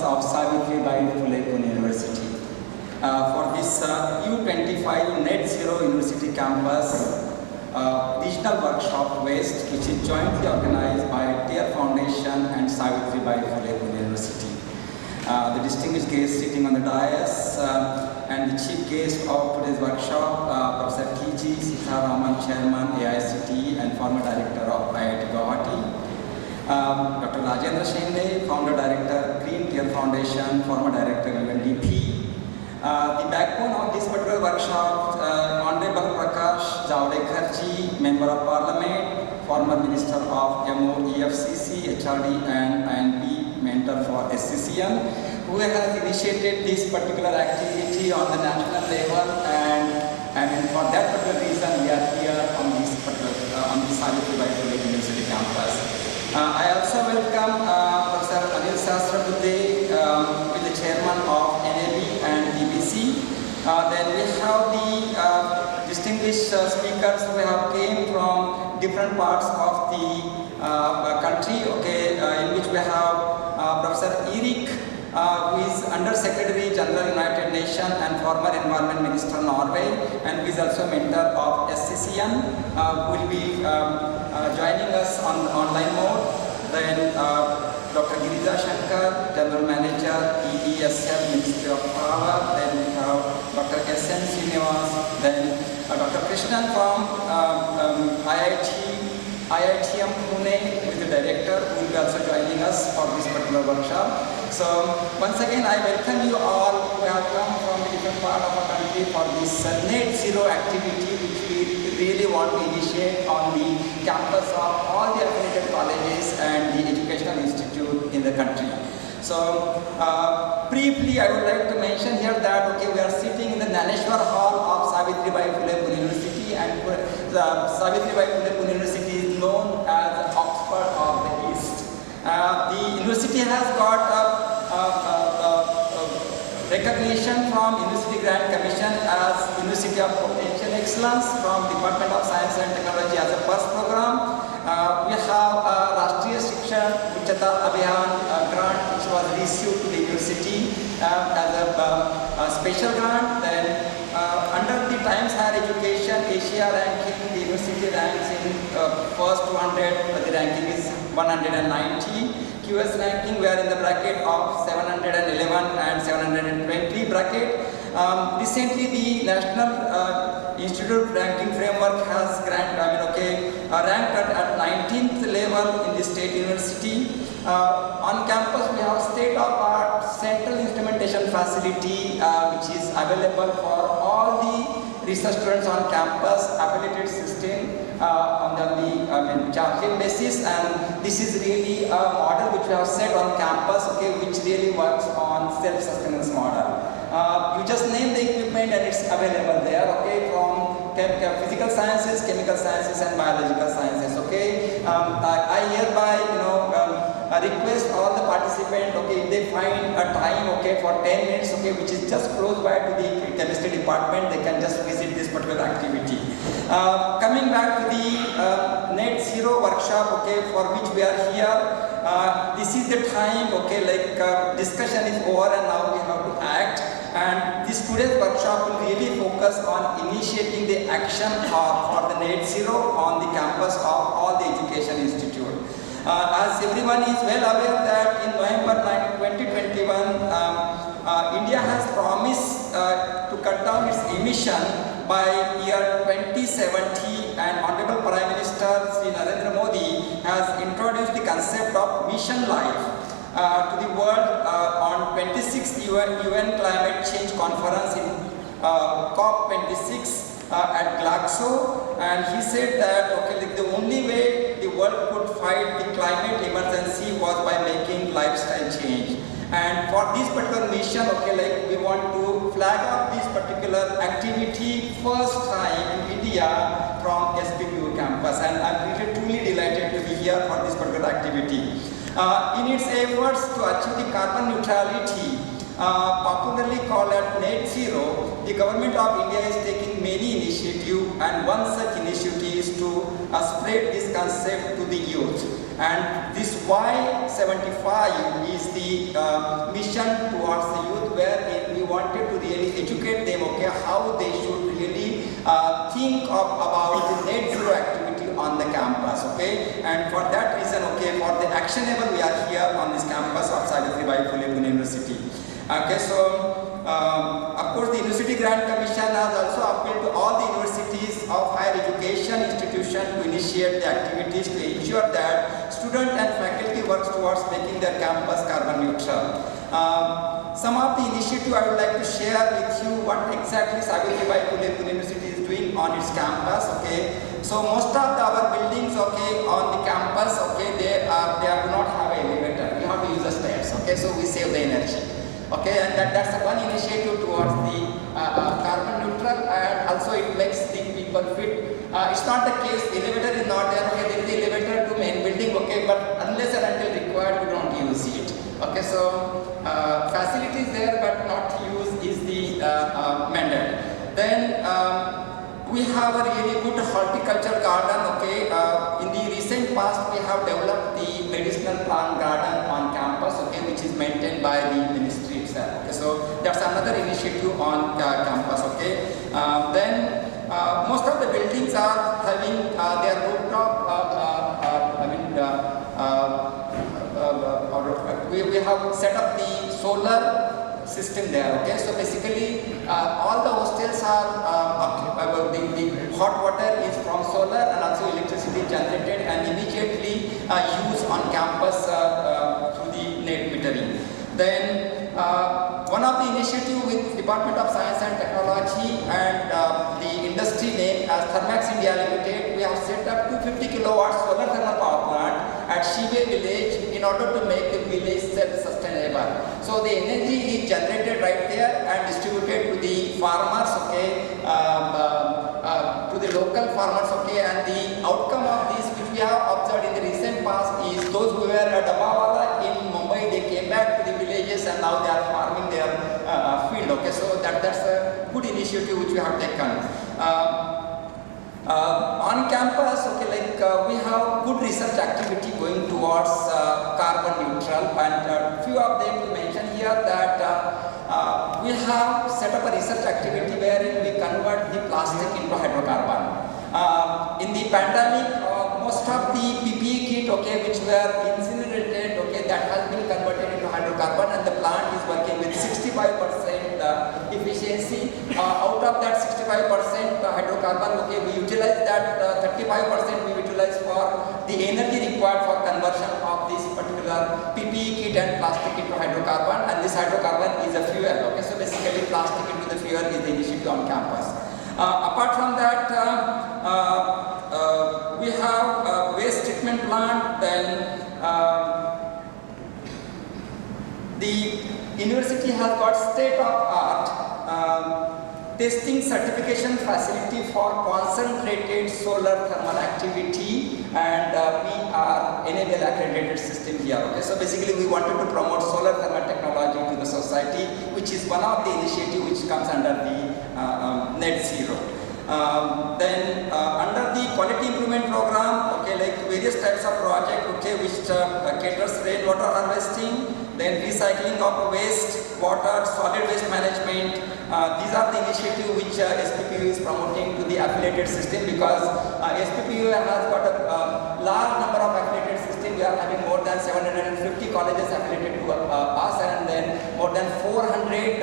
campus of Savitribai Phule Pune University. For this U25 Net Zero University Campus Digital Workshop Waste, which is jointly organized by TIER Foundation and Savitribai Phule Pune University. The distinguished guest sitting on the dais and the chief guest of today's workshop, Professor T.G. Sitharaman, Chairman, AICTE and former Director of IIT Guwahati. Dr. Rajendra Shinde, Founder Director, Green TIER Foundation, former Director, UNDP. The backbone of this particular workshop, Honorable Prakash Javadekar, Member of Parliament, former Minister of MO, EFCC, HRD and INP, mentor for SCCM, who has initiated this particular activity on the national level, and for that particular reason we are here on this particular on the Savitribai Phule University campus. I also welcome Professor Anil Sahasrabuddhe, with the Chairman of NAB and DBC. Then we have the distinguished speakers who have came from different parts of the country, in which we have Professor Erik, who is Under Secretary General United Nations and former Environment Minister Norway, and who is also mentor of SCCM, who will be joining us on the online mode. Then Dr. Girija Shankar, General Manager, EESL, Ministry of Power. Then we have Dr. S.N. Srinivas. Then Dr. Krishnan from IITM Pune, who is the Director, who will be also joining us for this particular workshop. So once again, I welcome you all who have come from a different part of our country for this net zero activity, which we really want to initiate on the campus of all the affiliated colleges and the educational institute in the country. So briefly, I would like to mention here that we are sitting in the Naneshwar Hall of Savitribai Phule Pune University, and the Savitribai Phule Pune University is known as Oxford of the East. The university has got recognition from University Grant Commission as University of Potential Excellence from Department of Science and Technology as a first program. We have Rashtriya Shiksha Uchata Abhiyan grant, which was issued to the university as a special grant. Then under the Times Higher Education Asia ranking, the university ranks in first 200, the ranking is 190. QS ranking, we are in the bracket of 711 and 720 bracket. Recently, the National Institute Ranking Framework has ranked at 19th level in the state university. On campus, we have state-of-art central instrumentation facility, which is available for all the research students on campus, affiliated system on the charging basis, and this is really a model which we have set on campus, which really works on self-sustenance model. You just name the equipment and it's available there, from physical sciences, chemical sciences and biological sciences, I hereby, request all the participants, if they find a time, for 10 minutes, which is just close by to the chemistry department, they can just visit this particular activity. Coming back to the net zero workshop, for which we are here, this is the time, discussion is over and now we have to act. And this today's workshop will really focus on initiating the action for the net zero on the campus of all the education institute. As everyone is well aware that in November 2021, India has promised to cut down its emission by year 2070, and Honorable Prime Minister Sri Narendra Modi has introduced the concept of Mission Life to the world on 26th UN Climate Change Conference in COP26 at Glasgow, and he said that the only way the world could fight the climate emergency was by making lifestyle change. And for this particular mission, we want to flag up this particular activity first time in India from SPPU campus, and I'm really truly delighted to be here for this particular activity. In its efforts to achieve the carbon neutrality, popularly called as net zero, the government of India is taking many initiatives, and one such initiative is to spread this concept to the youth. And this why 175 is the mission towards the youth, where we wanted to really educate them, okay, how they should really think about the net zero activity on the campus, okay. And for that reason, okay, for the actionable, we are here on this campus of Savitribai Phule Pune University. Okay, so of course, the University Grant Commission has also appealed to all the universities of higher education institutions to initiate the activities to ensure that students and faculty work towards making their campus carbon neutral. Some of the initiatives I would like to share with you what exactly Savitribai Phule Pune University is doing on its campus. Okay, so most of our buildings, okay, on the campus, okay, they do not have an elevator. We have to use the stairs. Okay, so we save the energy. Okay, and that's one initiative towards the carbon neutral, and also it makes the people fit. It's not the case, the elevator is not there, okay, there is the elevator to main building, okay, but unless and until required, we don't use it. Okay, so facilities there but not used is the mandate. Then we have a really good horticulture garden, okay. In the recent past, we have developed the medicinal plant garden on campus, okay, which is maintained by the ministry itself. Okay, so that's another initiative on campus, okay. Then most of the buildings are having their rooftop, we have set up the solar system there. Okay, so basically all the hostels are the hot water is from solar, and also electricity generated and immediately used on campus through the net metering. Then one of the initiatives with Department of Science and Technology and the industry name as Thermax India Limited, we have set up 250 kilowatt solar thermal power plant at Shibe village in order to make the village self-sustainable. So the energy is generated right there and distributed to the farmers, okay, to the local farmers, okay, and the outcome of this, which we have observed in the recent past, is those who were at Dabawala in Mumbai, they came back to the villages and now they are farming their field. Okay, so that's a good initiative which we have taken. On campus, okay, we have good research activity going towards carbon neutral, and few of them to mention here that we have set up a research activity wherein we convert the plastic into hydrocarbon. In the pandemic, most of the PPE kit, okay, which were incinerated, okay, that has been converted into hydrocarbon, and the plant is working with 65% efficiency. Out of that 65% hydrocarbon, okay, we utilize that 35% we utilize for the energy required for conversion of this particular PPE kit and plastic into hydrocarbon, and this hydrocarbon is a fuel. Okay, so basically plastic into the fuel is the initiative on campus. Apart from that, we have a waste treatment plant. Then the university has got state-of-art testing certification facility for concentrated solar thermal activity, and we are enable accredited system here. Okay, so basically we wanted to promote solar thermal technology to the society, which is one of the initiative which comes under the net zero. Then under the quality improvement program, okay, like various types of project, okay, which caters rainwater harvesting, then recycling of waste, water, solid waste management. These are the initiatives which SPPU is promoting to the affiliated system, because SPPU has got a large number of affiliated systems. We are having more than 750 colleges affiliated to us, and then more than 400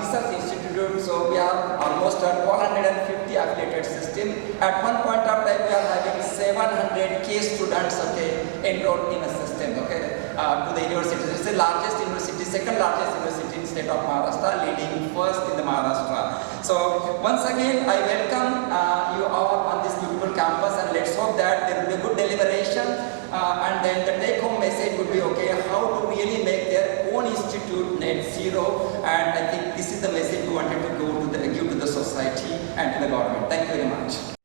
research institutes. So we are almost 1,250 affiliated systems. At one point of time, we are having 700 case students, okay, enrolled in a system, okay, to the university. It's the largest university, second largest university in state of Maharashtra, leading first in the Maharashtra. So once again, I welcome you all on this beautiful campus, and let's hope that there will be a good deliberation, and then the take-home message would be, okay, how to really make their own institute net zero, and I think this is the message we wanted to give to the society and to the government. Thank you very much.